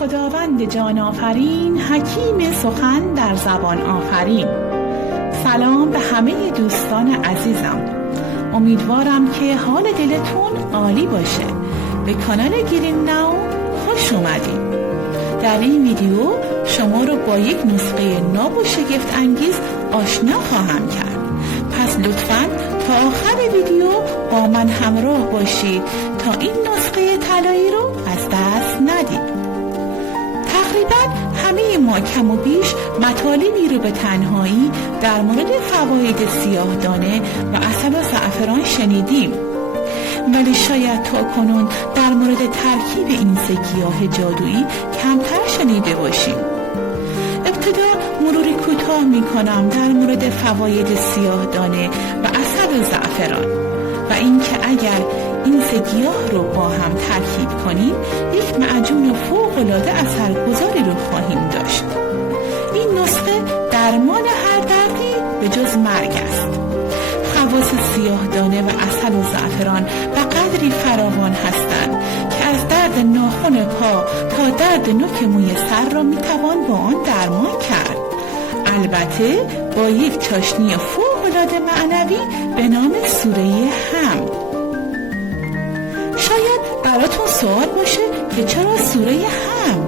خداوند جان آفرین، حکیم سخن در زبان آفرین. سلام به همه دوستان عزیزم. امیدوارم که حال دلتون عالی باشه. به کانال گرین ناو خوش اومدید. در این ویدیو شما رو با یک نسخه ناب و شگفت انگیز آشنا خواهم کرد. پس لطفاً تا آخر ویدیو با من همراه باشید تا این نسخه طلایی رو از دست ندید. تقریباً همه ما کم و بیش مطالبی رو به تنهایی در مورد فواید سیاهدانه و عسل و زعفران شنیدیم، ولی شاید تا کنون در مورد ترکیب این سه گیاه جادویی کمتر شنیده باشیم. ابتدا مروری کوتاه می‌کنم در مورد فواید سیاهدانه و عسل و زعفران و اینکه اگر این سه گیاه رو با هم ترکیب کنیم یک معجون فوق‌العاده اثرگذاری رو خواهیم داشت. این نسخه درمان هر دردی به جز مرگ است. خواص سیاهدانه و عسل و زعفران به قدری فراوان هستند که از درد ناخن پا تا درد نوک موی سر را میتوان با آن درمان کرد، البته با یک چاشنی فوق‌العاده معنوی به نام سوره هم. شاید براتون سوال باشه که چرا سوره هم؟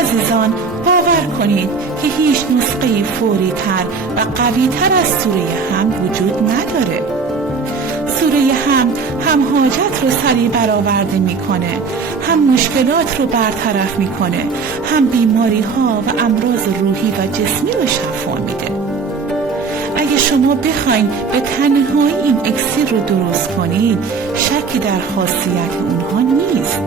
عزیزان، باور کنید که هیچ نسخه فوری تر و قوی تر از سوره هم وجود نداره. سوره هم حاجت رو سریع برآورده میکنه، هم مشکلات رو برطرف میکنه، هم بیماری ها و امراض روحی و جسمی رو شفا میده. اگه شما بخواین به تنهایی این اکسیر رو درست کنید شکی در خاصیت اونها نیست،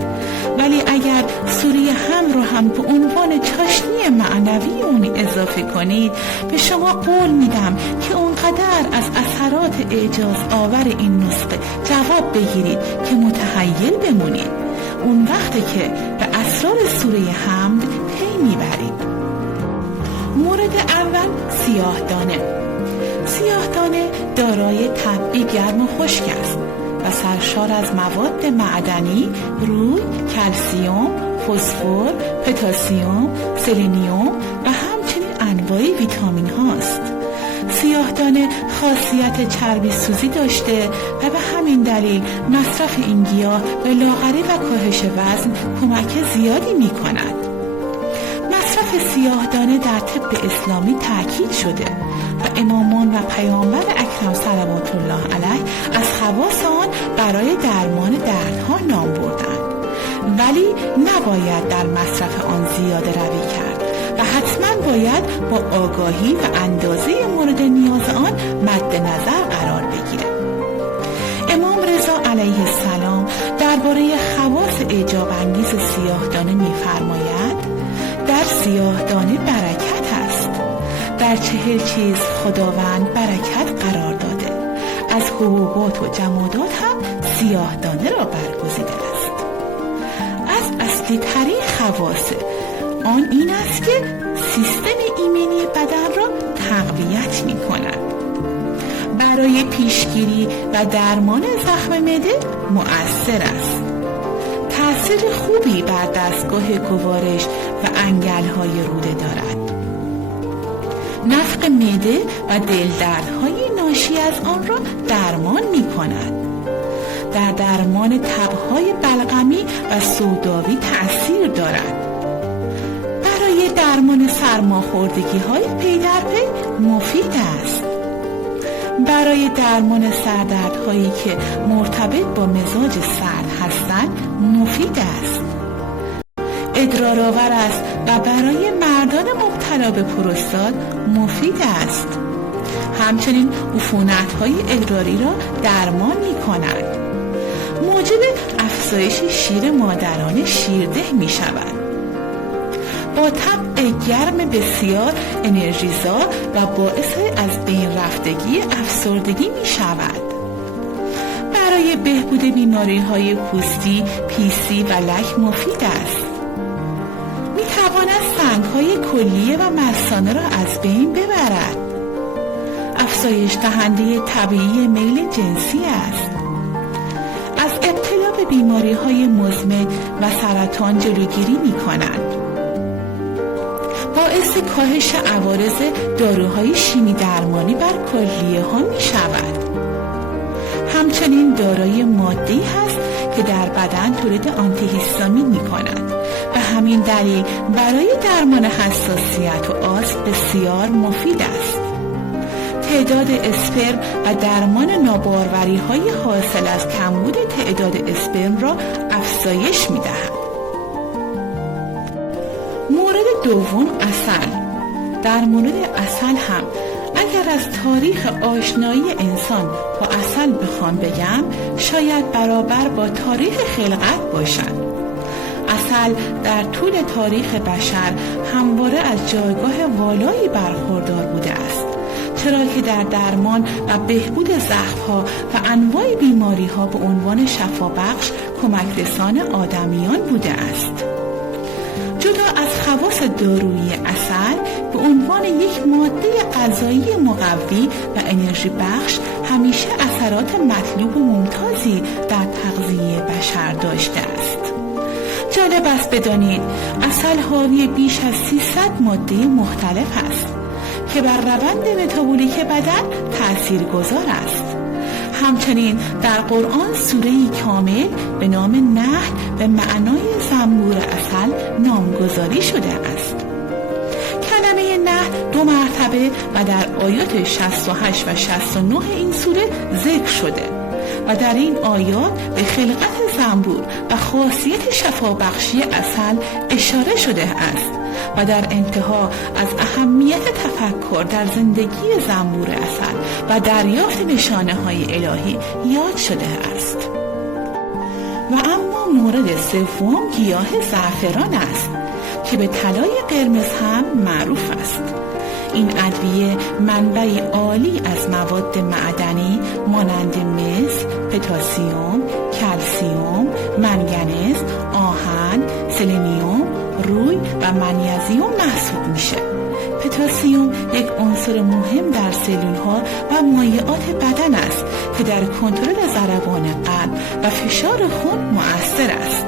ولی اگر سوره هم رو هم به عنوان چاشنی معنوی اون اضافه کنید به شما قول میدم که اونقدر از اثرات اعجاز آور این نسخه جواب بگیرید که متحیل بمونید. اون وقته که به اسرار سوره حمد پی میبرید. مورد اول سیاهدانه دارای طبعی گرم و خشک است و سرشار از مواد معدنی روی کلسیم، فسفر، پتاسیم، سلنیوم و همچنین انواع ویتامین هاست. سیاهدانه خاصیت چربی سوزی داشته و به همین دلیل مصرف این گیاه به لاغری و کاهش وزن کمک زیادی می کند. مصرف سیاهدانه در طب اسلامی تاکید شده و امامان و پیامبر اکرم صلوات الله علیه از خواص آن برای درمان دردها نام بردند، ولی نباید در مصرف آن زیاده روی کرد و حتما باید با آگاهی و اندازه مورد نیاز آن مد نظر قرار بگیرد. امام رضا علیه السلام درباره خواص اعجاب انگیز سیاهدانه می‌فرماید: در سیاهدانه برکت است. در 40 چیز خداوند برکت قرار داده. از حبوبات و جمادات هم سیاهدانه را برگزیده است. از اصلی ترین خواص آن این است که سیستم ایمنی بدن را تقویت می کند. برای پیشگیری و درمان زخم معده مؤثر است. تأثیر خوبی بر دستگاه گوارش و انگل‌های روده دارد. نفخ معده و دلدردهای ناشی از آن را درمان می کند. در درمان تب‌های بلغمی و سوداوی تأثیر دارد. برای درمان سرماخوردگی‌های پی در پی مفید است. برای درمان سردردهایی که مرتبط با مزاج سرد هستند مفید است. ادرارآور است و برای مردان مبتلا به پروستات مفید است. همچنین عفونت‌های ادراری را درمان می‌کند. موجب افزایش شیر مادران شیرده می‌شود. با طبع گرم بسیار انرژیزا و باعث از بین رفتگی افسردگی می‌شود. برای بهبود بیماری‌های پوستی، پیسی و لک مفید است. می‌تواند سنگ‌های کلیه و مثانه را از بین ببرد. افزایش دهنده طبیعی میل جنسی است. از ابتلا به بیماری‌های مزمن و سرطان جلوگیری می‌کنند. باعث کاهش عوارض داروهای شیمی درمانی بر کلیه‌ها می‌شود. همچنین دارای ماده‌ای هست که در بدن تولید آنتی هیستامین می‌کنند و همین دلیل برای درمان حساسیت و آسم بسیار مفید است. تعداد اسپرم و درمان ناباروری‌های حاصل از کمبود تعداد اسپرم را افزایش می‌دهد. مورد دوم، عسل. در مورد عسل هم اگر از تاریخ آشنایی انسان با عسل بخوام بگم شاید برابر با تاریخ خلقت باشد. عسل در طول تاریخ بشر همواره از جایگاه والایی برخوردار بوده است، چرا که در درمان و بهبود زخم‌ها و انواع بیماری‌ها به عنوان شفابخش کمک رسان آدمیان بوده است. جدا از خواص دارویی عسل به عنوان یک ماده غذایی مقوی و انرژی بخش همیشه اثرات مطلوب و ممتازی در تغذیه بشر داشته است. جالب است بدانید عسل حاوی بیش از 300 ماده مختلف است که بر روند متابولیک بدن تاثیرگذار است. همچنین در قرآن سوره‌ای کامل به نام نحل به معنای زنبور عسل نامگذاری شده است. کلمه نحل 2 مرتبه و در آیات 68 و 69 این سوره ذکر شده و در این آیات به خلقت زنبور و خاصیت شفابخشی عسل اشاره شده است و در انتها از اهمیت تفکر در زندگی زنبور عسل و دریافت نشانه‌های الهی یاد شده است. و اما مورد سوم گیاه زعفران است که به طلای قرمز هم معروف است. این ادویه منبعی عالی از مواد معدنی مانند مس، پتاسیم، کلسیم، منگنز، آهن، سلنیوم، روی و منیزیم محسوب میشه. پتاسیم یک عنصر مهم در سلول‌ها و مایعات بدن است که در کنترل ضربان قلب و فشار خون مؤثر است.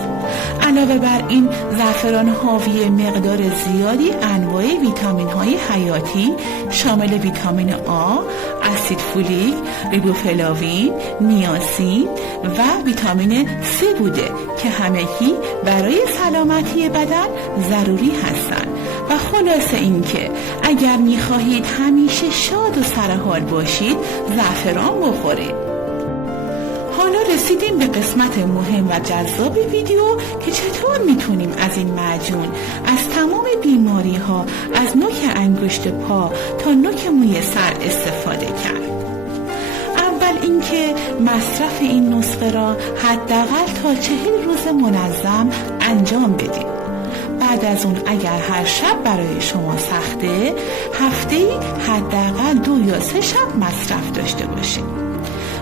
علاوه بر این زعفران حاوی مقدار زیادی انواع ویتامین‌های حیاتی شامل ویتامین آ، اسید فولیک، ریبوفلاوین، نیاسین و ویتامین C بوده که همگی برای سلامتی بدن ضروری هستند. و خلاصه این که اگر می‌خواهید همیشه شاد و سرحال باشید زعفران بخورید. حالا رسیدیم به قسمت مهم و جذاب ویدیو که چطور میتونیم از این معجون از تمام بیماری ها از نوک انگشت پا تا نوک موی سر استفاده کرد. اول اینکه مصرف این نسخه را حداقل تا 40 روز منظم انجام بدید. بعد از اون اگر هر شب برای شما سخته هفته‌ای حداقل 2 یا 3 شب مصرف داشته باشید.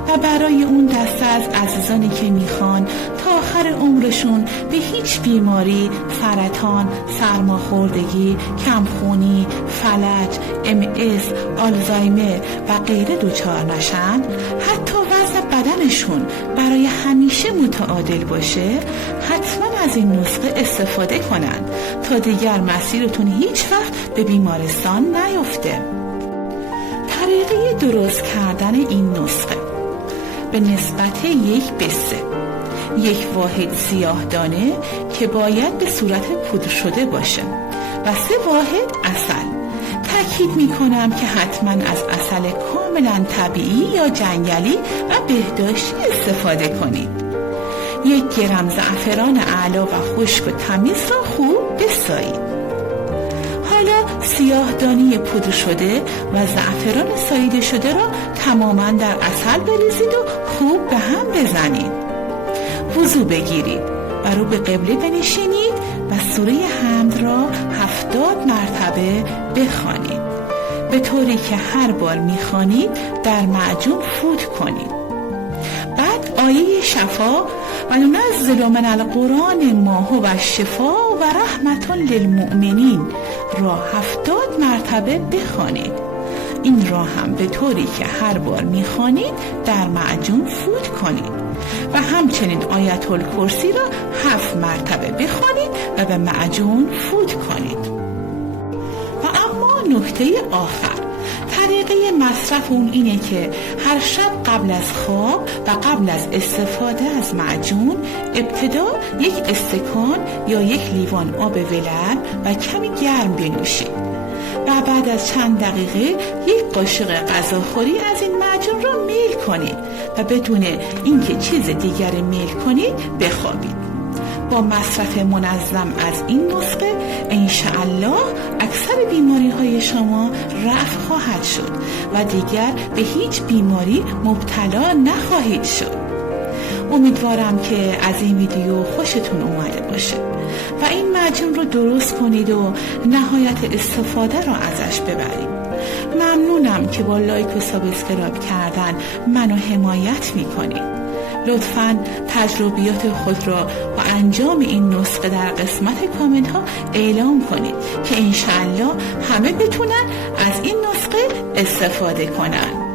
و برای اون دسته از عزیزانی که میخوان تا آخر عمرشون به هیچ بیماری، سرطان، سرماخوردگی، کمخونی، فلج، MS، آلزایمر و غیره دچار نشن، حتی وزن بدنشون برای همیشه متعادل باشه، حتما از این نسخه استفاده کنن تا دیگر مسیرتون هیچ وقت به بیمارستان نیفته. طریقه درست کردن این نسخه: به نسبت 1:3 1 واحد سیاه دانه که باید به صورت پودر شده باشه و 3 واحد عسل. تاکید میکنم که حتما از عسل کاملا طبیعی یا جنگلی و بهداشتی استفاده کنید. 1 گرم زعفران اعلی و خشک و تمیز را خوب بسایید. حالا سیاه دانی پودر شده و زعفران ساییده شده را تماما در عسل بریزید و خوب به هم بزنید. وضو بگیرید و رو به قبله بنشینید و سوره حمد را 70 مرتبه بخوانید، به طوری که هر بار میخوانید در معجون فوت کنید. بعد آیه شفا و ننزل من القرآن ما هو شفاء و رحمة للمؤمنین را 70 مرتبه بخوانید. این را هم به طوری که هر بار میخوانید در معجون فوت کنید و همچنین آیت الکرسی را 7 مرتبه بخوانید و به معجون فوت کنید. و اما نکته آخر، طریقه مصرف اون اینه که هر شب قبل از خواب و قبل از استفاده از معجون ابتدا یک استکان یا یک لیوان آب ولرم و کمی گرم بنوشید و بعد از چند دقیقه یک قاشق غذاخوری از این معجون را میل کنید و بدون اینکه چیز دیگری میل کنید بخوابید. با مصرف منظم از این نسخه انشاءالله اکثر بیماری های شما رفع خواهد شد و دیگر به هیچ بیماری مبتلا نخواهید شد. امیدوارم که از این ویدیو خوشتون اومده باشه و این معجون رو درست کنید و نهایت استفاده رو ازش ببرید. ممنونم که با لایک و سابسکرایب کردن منو حمایت میکنید. لطفاً تجربیات خود را با انجام این نسخه در قسمت کامنت ها اعلام کنید که انشاءالله همه بتونن از این نسخه استفاده کنن.